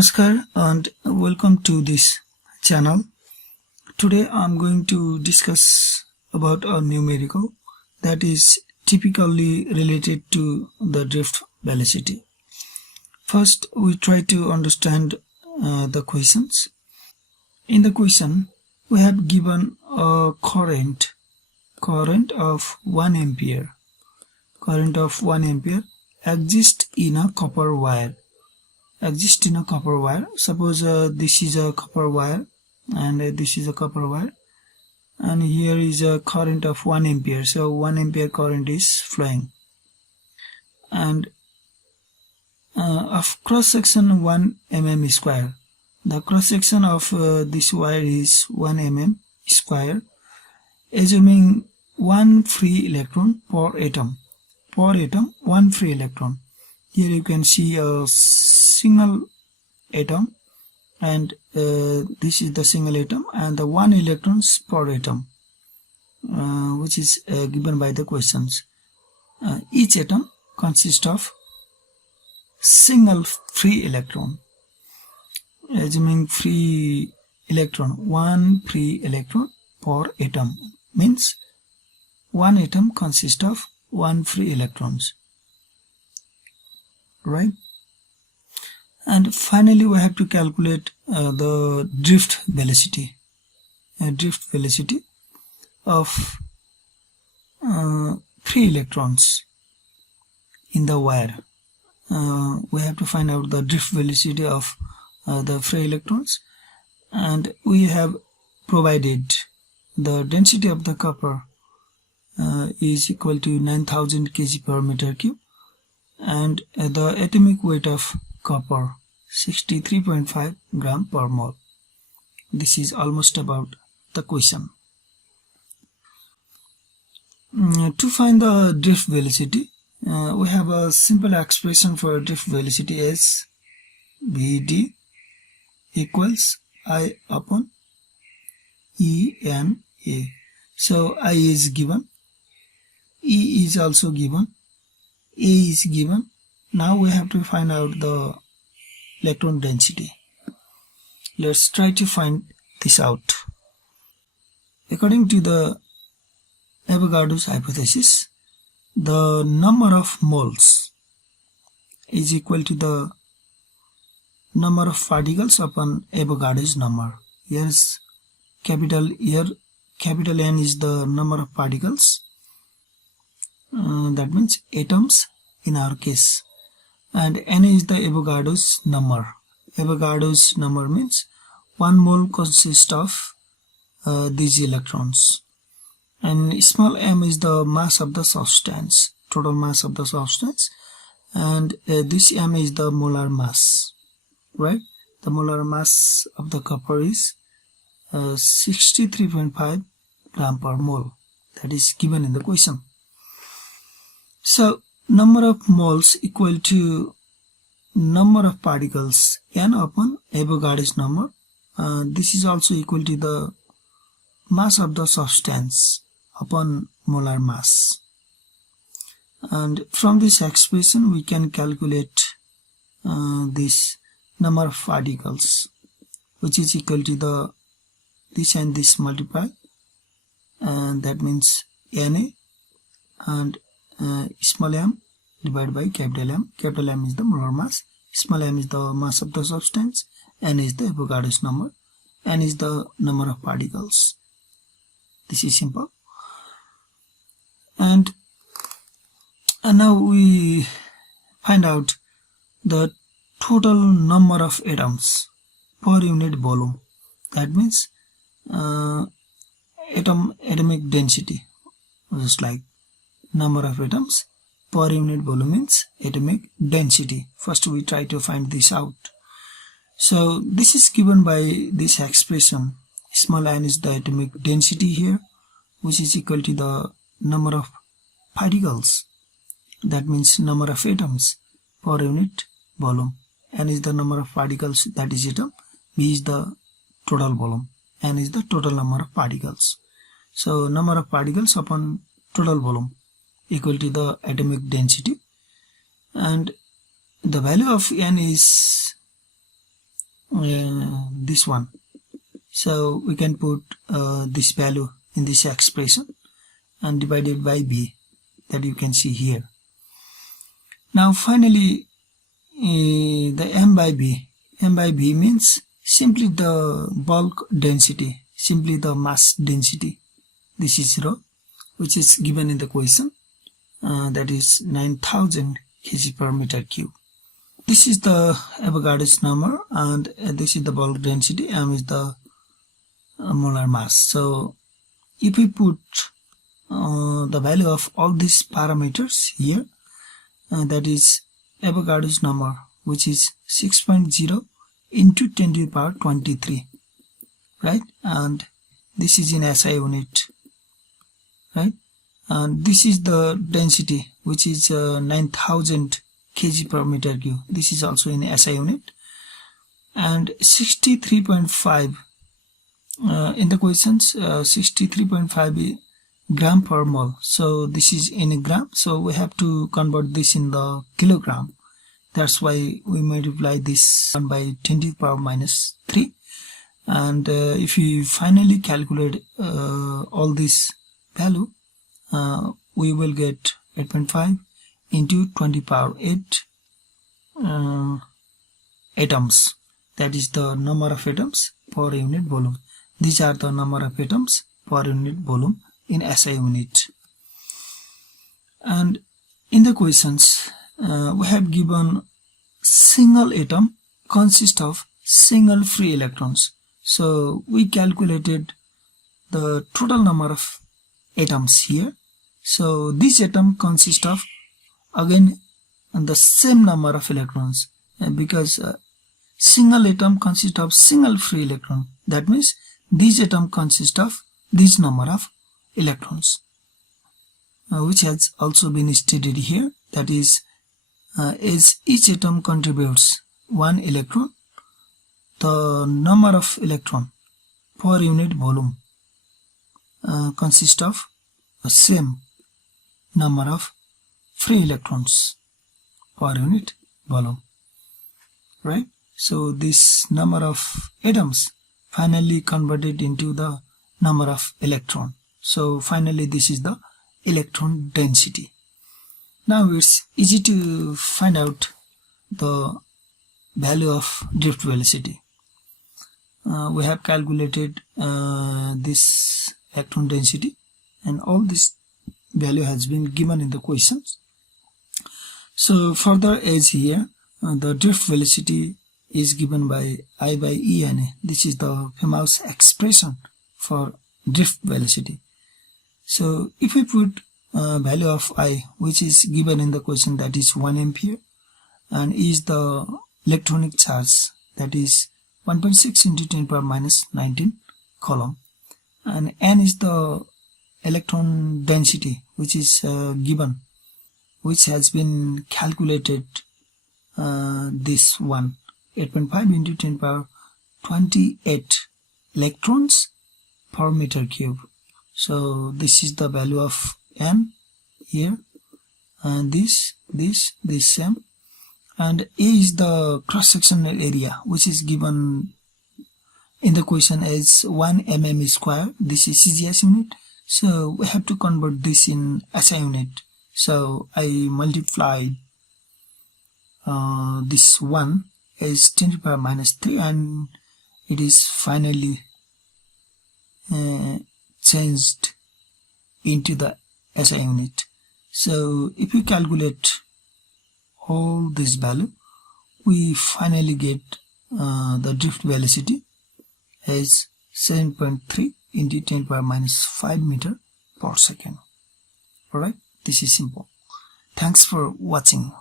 Namaskar and welcome to this channel. Today I'm going to discuss about a numerical that is typically related to the drift velocity. First, we try to understand the questions. In the question, we have given a current of 1 ampere. Current of 1 ampere exists in a copper wire. Suppose this is a copper wire and this is a copper wire, and here is a current of 1 ampere. So 1 ampere current is flowing, and of cross section 1 mm square. The cross section of this wire is 1 mm square, assuming 1 free electron per atom. Per atom, 1 free electron. Here you can see a single atom, and this is the single atom, and the 1 electrons per atom, which is given by the questions. Each atom consists of single free electron. Assuming free electron, 1 free electron per atom means 1 atom consists of 1 free electrons, right? And finally we have to calculate the drift velocity. Drift velocity of free electrons in the wire. We have to find out the drift velocity of the free electrons, and we have provided the density of the copper is equal to 9000 kg per meter cube, and the atomic weight of copper 63.5 gram per mole. This is almost about the question. To find the drift velocity, we have a simple expression for drift velocity as Vd equals I upon ENA. So I is given, E is also given, A is given. Now we have to find out the electron density. Let's try to find this out. According to the Avogadro's hypothesis, the number of moles is equal to the number of particles upon Avogadro's number. Here's capital N is the number of particles, that means atoms in our case, and N is the Avogadro's number. Avogadro's number means 1 mole consists of these electrons, and small m is the mass of the substance, total mass of the substance, and this m is the molar mass, right? The molar mass of the copper is 63.5 gram per mole. That is given in the question. So number of moles equal to number of particles n upon Avogadro's number. This is also equal to the mass of the substance upon molar mass. And from this expression we can calculate this number of particles, which is equal to the this and this multiply, and that means Na and small m divided by capital M. Capital M is the molar mass, small m is the mass of the substance, N is the Avogadro's number, N is the number of particles. This is simple. And now we find out the total number of atoms per unit volume. That means atomic density, just like number of atoms per unit volume means atomic density. First we try to find this out. So this is given by this expression. Small n is the atomic density here, which is equal to the number of particles, that means number of atoms per unit volume. N is the number of particles, that is atom. B is the total volume. N is the total number of particles. So number of particles upon total volume equal to the atomic density, and the value of N is this one. So we can put this value in this expression and divided by b, that you can see here. Now finally the m by b means simply the bulk density, simply the mass density. This is rho, which is given in the question, that is 9000 kg per meter cube. This is the Avogadro's number, and this is the bulk density. M is the molar mass. So if we put the value of all these parameters here, that is Avogadro's number, which is 6.0 into 10 to the power 23, right? And this is in SI unit, right? And this is the density, which is 9000 kg per meter cube. This is also in SI unit. And 63.5 in the questions, 63.5 gram per mole. So this is in a gram, so we have to convert this in the kilogram. That's why we multiply this 1 by 10 to the power minus 3. And if you finally calculate all this value, we will get 8.5 into 20 power 8 atoms. That is the number of atoms per unit volume. These are the number of atoms per unit volume in SI unit. And in the questions, we have given single atom consists of single free electrons. So we calculated the total number of atoms here. So this atom consists of again the same number of electrons, because single atom consists of single free electron. That means this atom consists of this number of electrons, which has also been stated here. That is, as each atom contributes 1 electron, the number of electron per unit volume consists of the same number of free electrons per unit volume, right? So this number of atoms finally converted into the number of electron. So finally this is the electron density. Now it's easy to find out the value of drift velocity. We have calculated this electron density, and all this value has been given in the questions. So further, as here the drift velocity is given by I by E and A. This is the famous expression for drift velocity. So if we put value of I, which is given in the question, that is 1 ampere, and is the electronic charge, that is 1.6 into 10 power minus 19 coulomb, and N is the electron density, which is given, which has been calculated, this one, 8.5 into 10 power 28 electrons per meter cube. So this is the value of N here, and this same, and A is the cross-sectional area, which is given in the question as 1 mm square. This is CGS unit, so we have to convert this in SI unit. So I multiplied this 1 as 10 to the power minus 3, and it is finally changed into the SI unit. So if we calculate all this value, we finally get the drift velocity as 7.3 into 10 to the power minus 5 meter per second. Alright, this is simple. Thanks for watching.